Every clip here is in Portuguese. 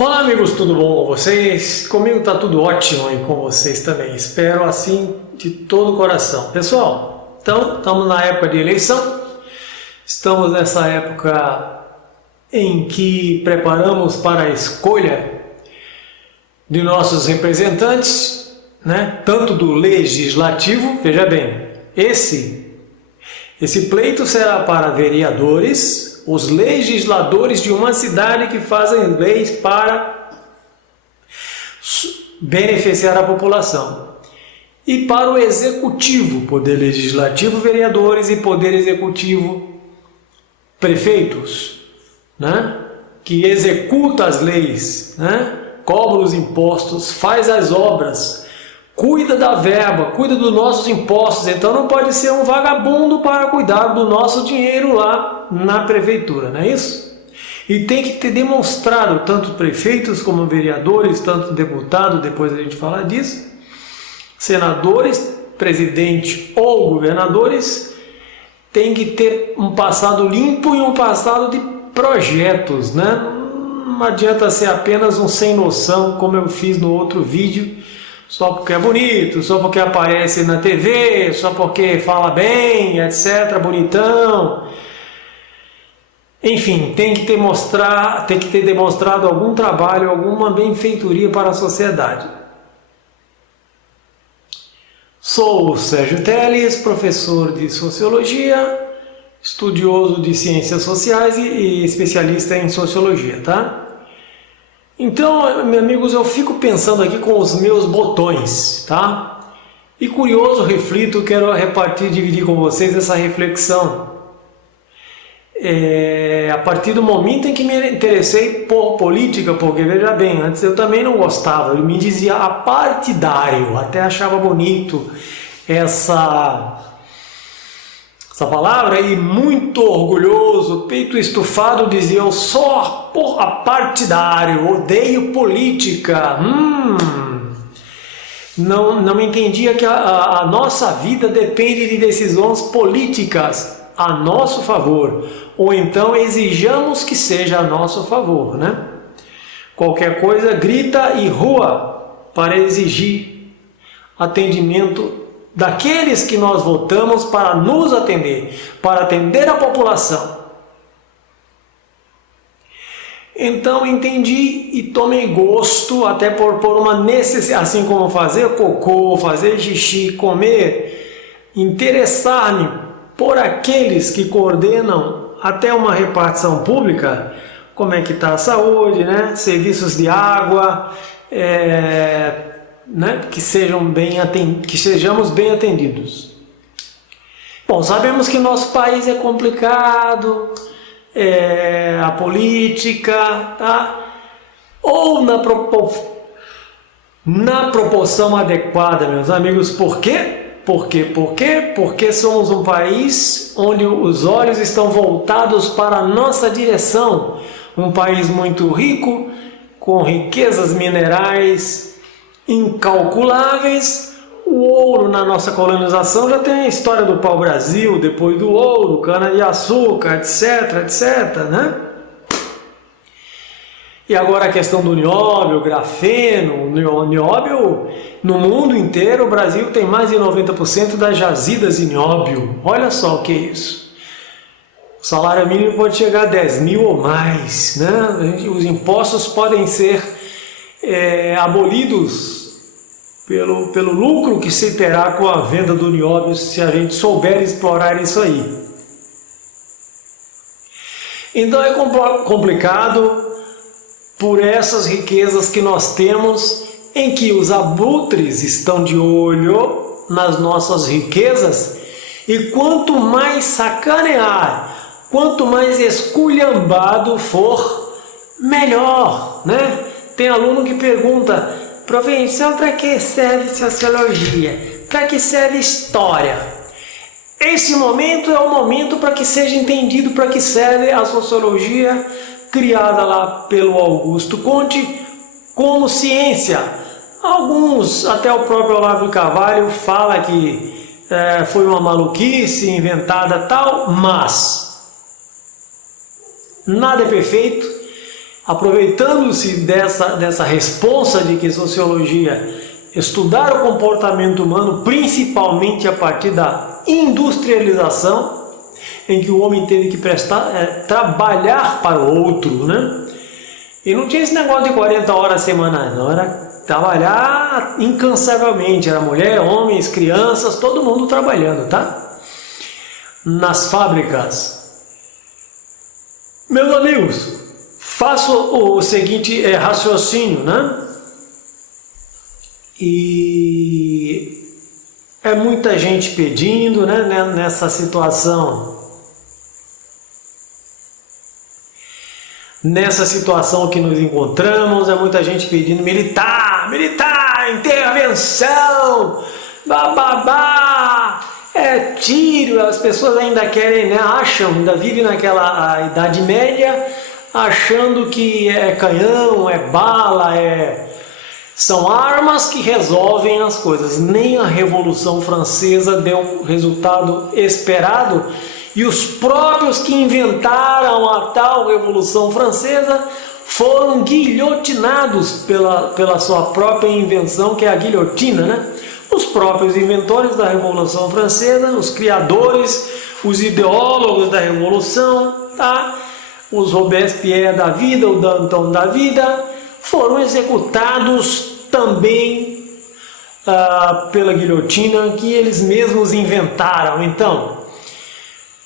Olá amigos, tudo bom com vocês? Comigo tá tudo ótimo e com vocês também. Espero assim de todo o coração. Pessoal, então estamos na época de eleição. Estamos nessa época em que preparamos para a escolha de nossos representantes, né? Tanto do legislativo, veja bem, esse pleito será para vereadores, os legisladores de uma cidade que fazem leis para beneficiar a população. E para o executivo, poder legislativo, vereadores, e poder executivo, prefeitos, né? Que executa as leis, né? Cobra os impostos, faz as obras, cuida da verba, cuida dos nossos impostos. Então não pode ser um vagabundo para cuidar do nosso dinheiro lá na prefeitura, não é isso? E tem que ter demonstrado, tanto prefeitos como vereadores, tanto deputados, depois a gente fala disso, senadores, presidente ou governadores, tem que ter um passado limpo e um passado de projetos, né? Não adianta ser apenas um sem noção, como eu fiz no outro vídeo, só porque é bonito, só porque aparece na TV, só porque fala bem, etc, bonitão. Enfim, tem que ter demonstrado algum trabalho, alguma benfeitoria para a sociedade. Sou o Sérgio Teles, professor de Sociologia, estudioso de Ciências Sociais e especialista em Sociologia, tá? Então, meus amigos, eu fico pensando aqui com os meus botões, tá? E curioso, reflito, quero repartir, dividir com vocês essa reflexão. A partir do momento em que me interessei por política, porque veja bem, antes eu também não gostava, eu me dizia apartidário, até achava bonito essa palavra, e muito orgulhoso, peito estufado, dizia: eu sou apartidário, odeio política. Não entendia que a nossa vida depende de decisões políticas a nosso favor, ou então exijamos que seja a nosso favor, né? Qualquer coisa, grita e rua para exigir atendimento daqueles que nós votamos para nos atender, para atender a população. Então entendi e tomei gosto, até por uma necessidade, assim como fazer cocô, fazer xixi, comer, interessar-me por aqueles que coordenam até uma repartição pública, como é que está a saúde, né? Serviços de água, né? Que sejamos bem atendidos. Bom, sabemos que nosso país é complicado, a política, tá? Ou na proporção adequada, meus amigos. Por quê? Por quê? Porque somos um país onde os olhos estão voltados para a nossa direção. Um país muito rico, com riquezas minerais incalculáveis. O ouro na nossa colonização já tem a história do pau-brasil, depois do ouro, cana-de-açúcar, etc, etc, né? E agora a questão do nióbio, grafeno, nióbio, no mundo inteiro, o Brasil tem mais de 90% das jazidas de nióbio. Olha só o que é isso. O salário mínimo pode chegar a 10 mil ou mais, né? Os impostos podem ser abolidos pelo lucro que se terá com a venda do nióbio, se a gente souber explorar isso aí. Então é complicado por essas riquezas que nós temos, em que os abutres estão de olho nas nossas riquezas, e quanto mais sacanear, quanto mais esculhambado for, melhor, né? Tem aluno que pergunta: professor, para que serve sociologia? Para que serve história? Esse momento é o momento para que seja entendido para que serve a sociologia, criada lá pelo Augusto Conte como ciência. Alguns, até o próprio Olavo de Carvalho, fala que foi uma maluquice inventada tal, mas nada é perfeito. aproveitando-se dessa responsa de que sociologia estudar o comportamento humano, principalmente a partir da industrialização, em que o homem teve que trabalhar para o outro, né? E não tinha esse negócio de 40 horas semanais, não, era trabalhar incansavelmente, era mulher, homens, crianças, todo mundo trabalhando, tá? Nas fábricas. Meus amigos, faço o seguinte raciocínio, né? E é muita gente pedindo, né, nessa situação. Nessa situação que nos encontramos, é muita gente pedindo militar, intervenção, bababá, tiro. As pessoas ainda querem, né, acham, ainda vivem naquela Idade Média, achando que é canhão, é bala, são armas que resolvem as coisas. Nem a Revolução Francesa deu o resultado esperado. E os próprios que inventaram a tal Revolução Francesa foram guilhotinados pela sua própria invenção, que é a guilhotina, né? Os próprios inventores da Revolução Francesa, os criadores, os ideólogos da Revolução, tá? Os Robespierre da vida, o Danton da vida, foram executados também pela guilhotina que eles mesmos inventaram. Então,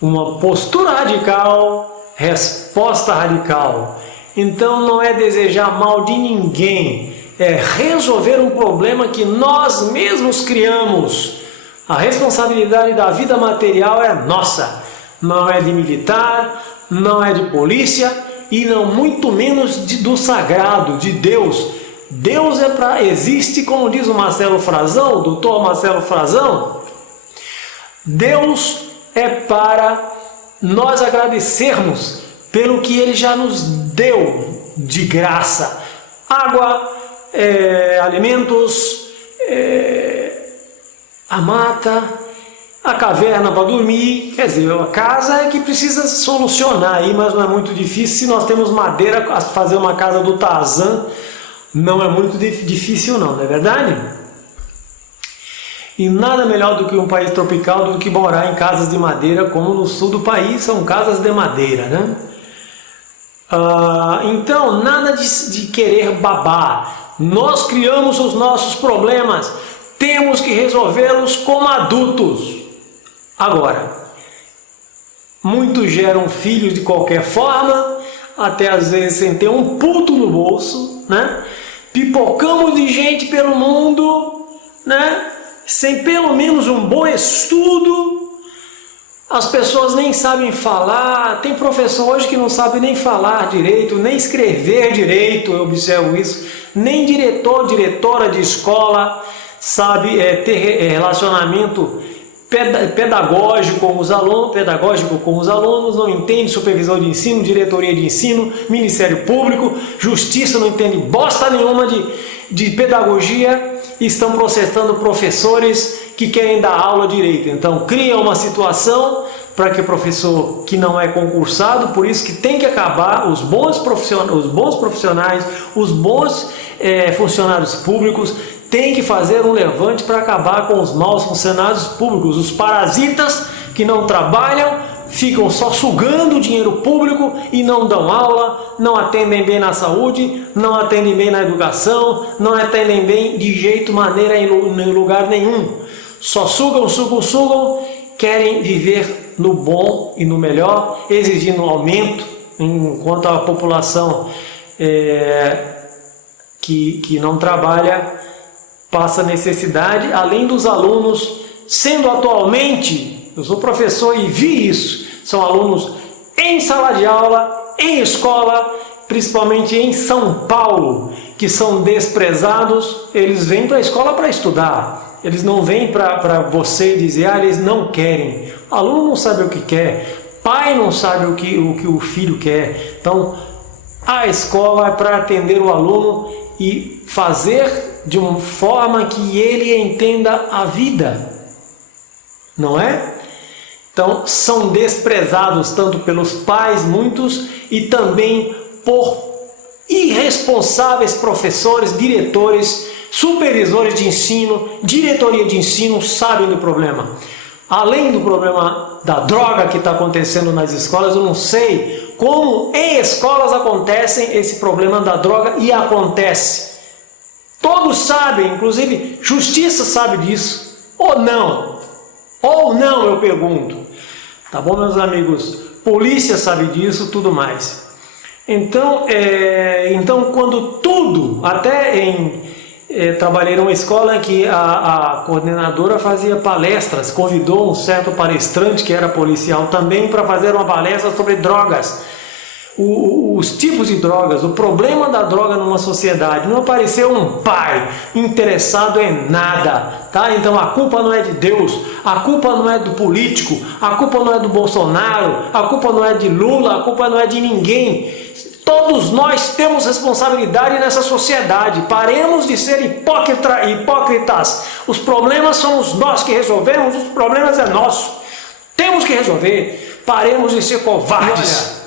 uma postura radical, resposta radical. Então não é desejar mal de ninguém, é resolver um problema que nós mesmos criamos. A responsabilidade da vida material é nossa, não é de militar, não é de polícia e não muito menos do sagrado, de Deus. Deus existe, como diz o Marcelo Frazão, o doutor Marcelo Frazão, Deus é para nós agradecermos pelo que Ele já nos deu de graça. Água, alimentos, a mata, a caverna para dormir. Quer dizer, a casa é que precisa solucionar aí, mas não é muito difícil. Se nós temos madeira, fazer uma casa do Tarzan não é muito difícil não é verdade? E nada melhor do que um país tropical do que morar em casas de madeira, como no sul do país são casas de madeira, né? Então, nada de querer babar. Nós criamos os nossos problemas, temos que resolvê-los como adultos. Agora, muitos geram filhos de qualquer forma, até às vezes sem ter um puto no bolso, né? Pipocamos de gente pelo mundo, né? Sem pelo menos um bom estudo. As pessoas nem sabem falar. Tem professor hoje que não sabe nem falar direito, nem escrever direito, eu observo isso. Nem diretora de escola sabe ter relacionamento pedagógico com os alunos, não entende supervisor de ensino, diretoria de ensino, Ministério Público, Justiça não entende bosta nenhuma de pedagogia. Estão processando professores que querem dar aula direito. Então cria uma situação para que o professor que não é concursado, por isso que tem que acabar os bons profissionais, os bons funcionários públicos, tem que fazer um levante para acabar com os maus funcionários públicos, os parasitas que não trabalham, ficam só sugando o dinheiro público e não dão aula, não atendem bem na saúde, não atendem bem na educação, não atendem bem de jeito, maneira, em lugar nenhum. Só sugam, querem viver no bom e no melhor, exigindo um aumento, enquanto a população que não trabalha passa necessidade, além dos alunos, sendo atualmente, eu sou professor e vi isso, são alunos em sala de aula, em escola, principalmente em São Paulo, que são desprezados. Eles vêm para a escola para estudar, eles não vêm para você dizer, eles não querem. O aluno não sabe o que quer, pai não sabe o que o filho quer. Então, a escola é para atender o aluno e fazer de uma forma que ele entenda a vida, não é? Então, são desprezados tanto pelos pais, muitos, e também por irresponsáveis professores, diretores, supervisores de ensino, diretoria de ensino sabem do problema. Além do problema da droga que está acontecendo nas escolas, eu não sei como em escolas acontecem esse problema da droga e acontece. Todos sabem, inclusive justiça sabe disso. Ou não? Ou não, eu pergunto. Tá bom, meus amigos? Polícia sabe disso, tudo mais. Então quando tudo, trabalhei numa escola em que a coordenadora fazia palestras, convidou um certo palestrante que era policial também para fazer uma palestra sobre drogas, os tipos de drogas, o problema da droga numa sociedade. Não apareceu um pai interessado em nada, tá? Então a culpa não é de Deus, a culpa não é do político, a culpa não é do Bolsonaro, a culpa não é de Lula, a culpa não é de ninguém. Todos nós temos responsabilidade nessa sociedade. Paremos de ser hipócritas. Os problemas somos nós que resolvemos, os problemas é nosso. Temos que resolver. Paremos de ser covardes. Olha,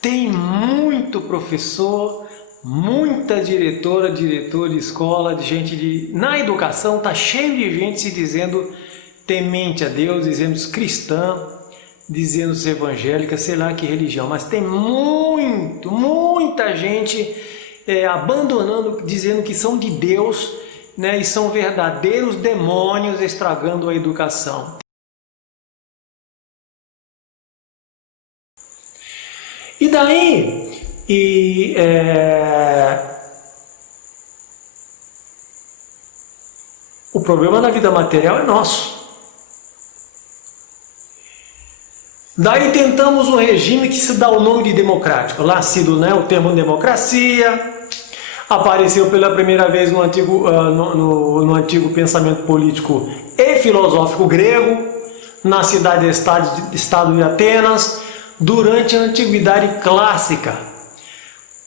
tem muito professor, muita diretor de escola, de gente na educação, está cheio de gente se dizendo temente a Deus, dizendo cristã, dizendo-se evangélica, sei lá que religião, mas tem muita gente abandonando, dizendo que são de Deus, né, e são verdadeiros demônios estragando a educação. E daí, o problema na vida material é nosso. Daí tentamos um regime que se dá o nome de democrático. Lá sido, né, o termo democracia, apareceu pela primeira vez no antigo pensamento político e filosófico grego, na cidade-estado de Atenas, durante a Antiguidade Clássica.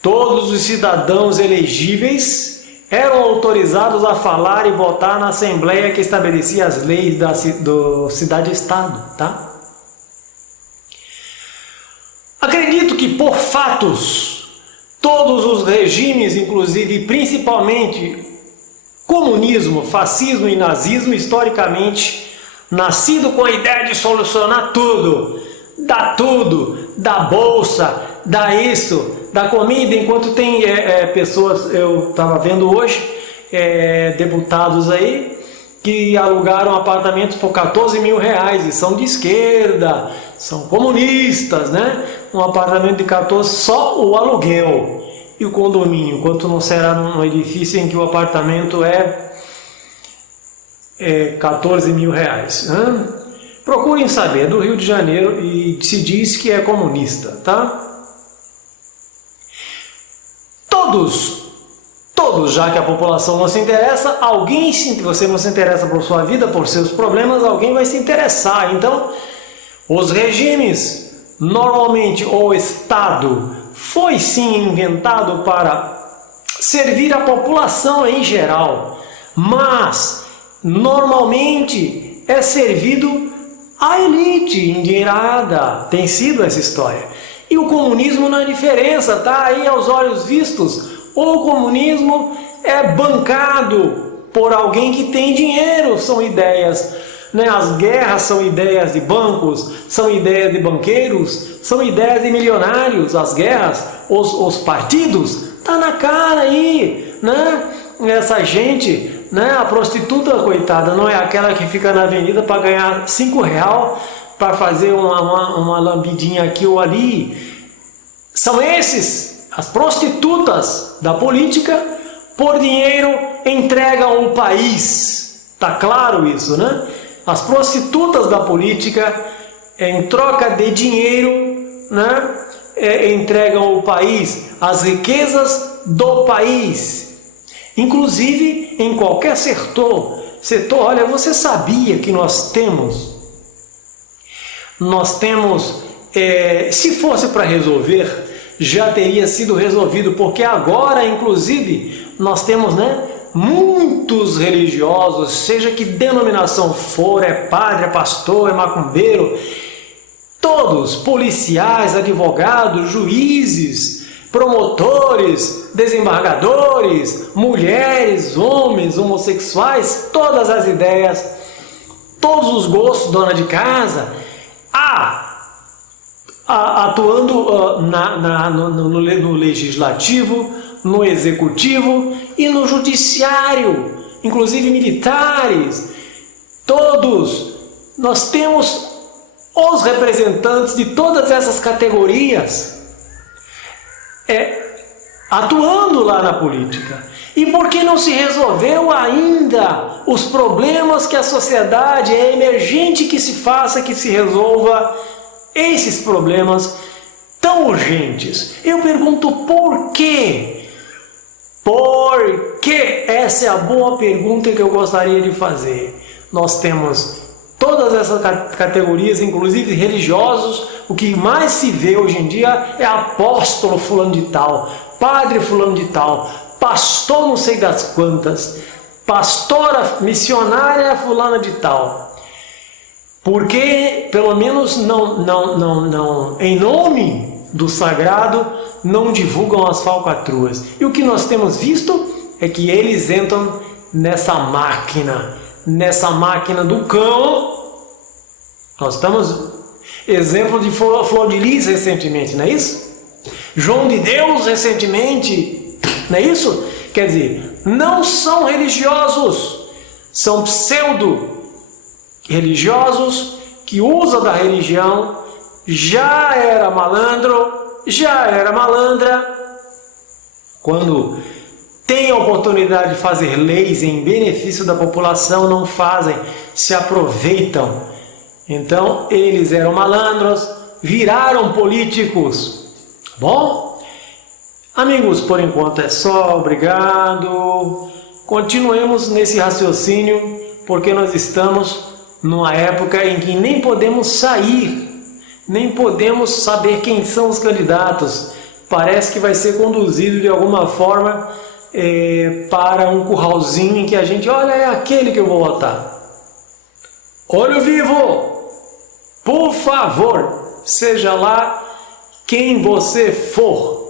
Todos os cidadãos elegíveis eram autorizados a falar e votar na Assembleia que estabelecia as leis do cidade-estado, tá? Acredito que por fatos, todos os regimes, inclusive principalmente comunismo, fascismo e nazismo, historicamente, nascido com a ideia de solucionar tudo, da bolsa, da isso, da comida, enquanto tem pessoas, eu estava vendo hoje, deputados aí, que alugaram apartamentos por 14 mil reais e são de esquerda, são comunistas, né? Um apartamento de 14, só o aluguel e o condomínio, enquanto não será num edifício em que o apartamento é 14 mil reais, né? Procurem saber, é do Rio de Janeiro e se diz que é comunista, tá? Todos, já que a população não se interessa, você não se interessa por sua vida, por seus problemas, alguém vai se interessar. Então, os regimes, normalmente o Estado, foi sim inventado para servir a população em geral, mas normalmente é servido a elite endinheirada, tem sido essa história. E o comunismo não é diferença, tá aí aos olhos vistos. O comunismo é bancado por alguém que tem dinheiro, são ideias, né? As guerras são ideias de bancos, são ideias de banqueiros, são ideias de milionários, as guerras, os partidos, tá na cara aí, né? Essa gente, né? A prostituta, coitada, não é aquela que fica na avenida para ganhar R$5 para fazer uma lambidinha aqui ou ali. São esses, as prostitutas da política, por dinheiro entregam o país. Tá claro isso, né? As prostitutas da política, em troca de dinheiro, né? Entregam o país, as riquezas do país. Inclusive em qualquer setor, olha, você sabia que nós temos, se fosse para resolver, já teria sido resolvido, porque agora, inclusive, nós temos, né, muitos religiosos, seja que denominação for, é padre, é pastor, é macumbeiro, todos, policiais, advogados, juízes, promotores, desembargadores, mulheres, homens, homossexuais, todas as ideias, todos os gostos, dona de casa, atuando no legislativo, no executivo e no judiciário, inclusive militares. Todos nós temos os representantes de todas essas categorias atuando lá na política. E por que não se resolveu ainda os problemas que a sociedade é emergente que se faça, que se resolva esses problemas tão urgentes? Eu pergunto por quê? Por quê? Essa é a boa pergunta que eu gostaria de fazer. Nós temos todas essas categorias, inclusive religiosos. O que mais se vê hoje em dia é apóstolo fulano de tal, padre fulano de tal, pastor não sei das quantas, pastora missionária fulana de tal. Porque, pelo menos, não, em nome do sagrado, não divulgam as falcatruas. E o que nós temos visto é que eles entram nessa máquina do cão. Nós estamos, exemplo de Flor de Lis recentemente, não é isso? João de Deus recentemente, não é isso? Quer dizer, não são religiosos, são pseudo-religiosos que usam da religião. Já era malandro, já era malandra. Quando tem a oportunidade de fazer leis em benefício da população, não fazem, se aproveitam. Então, eles eram malandros, viraram políticos. Bom, amigos, por enquanto é só, obrigado. Continuemos nesse raciocínio, porque nós estamos numa época em que nem podemos sair, nem podemos saber quem são os candidatos. Parece que vai ser conduzido de alguma forma para um curralzinho em que a gente, olha, é aquele que eu vou votar. Olho vivo! Por favor, seja lá quem você for.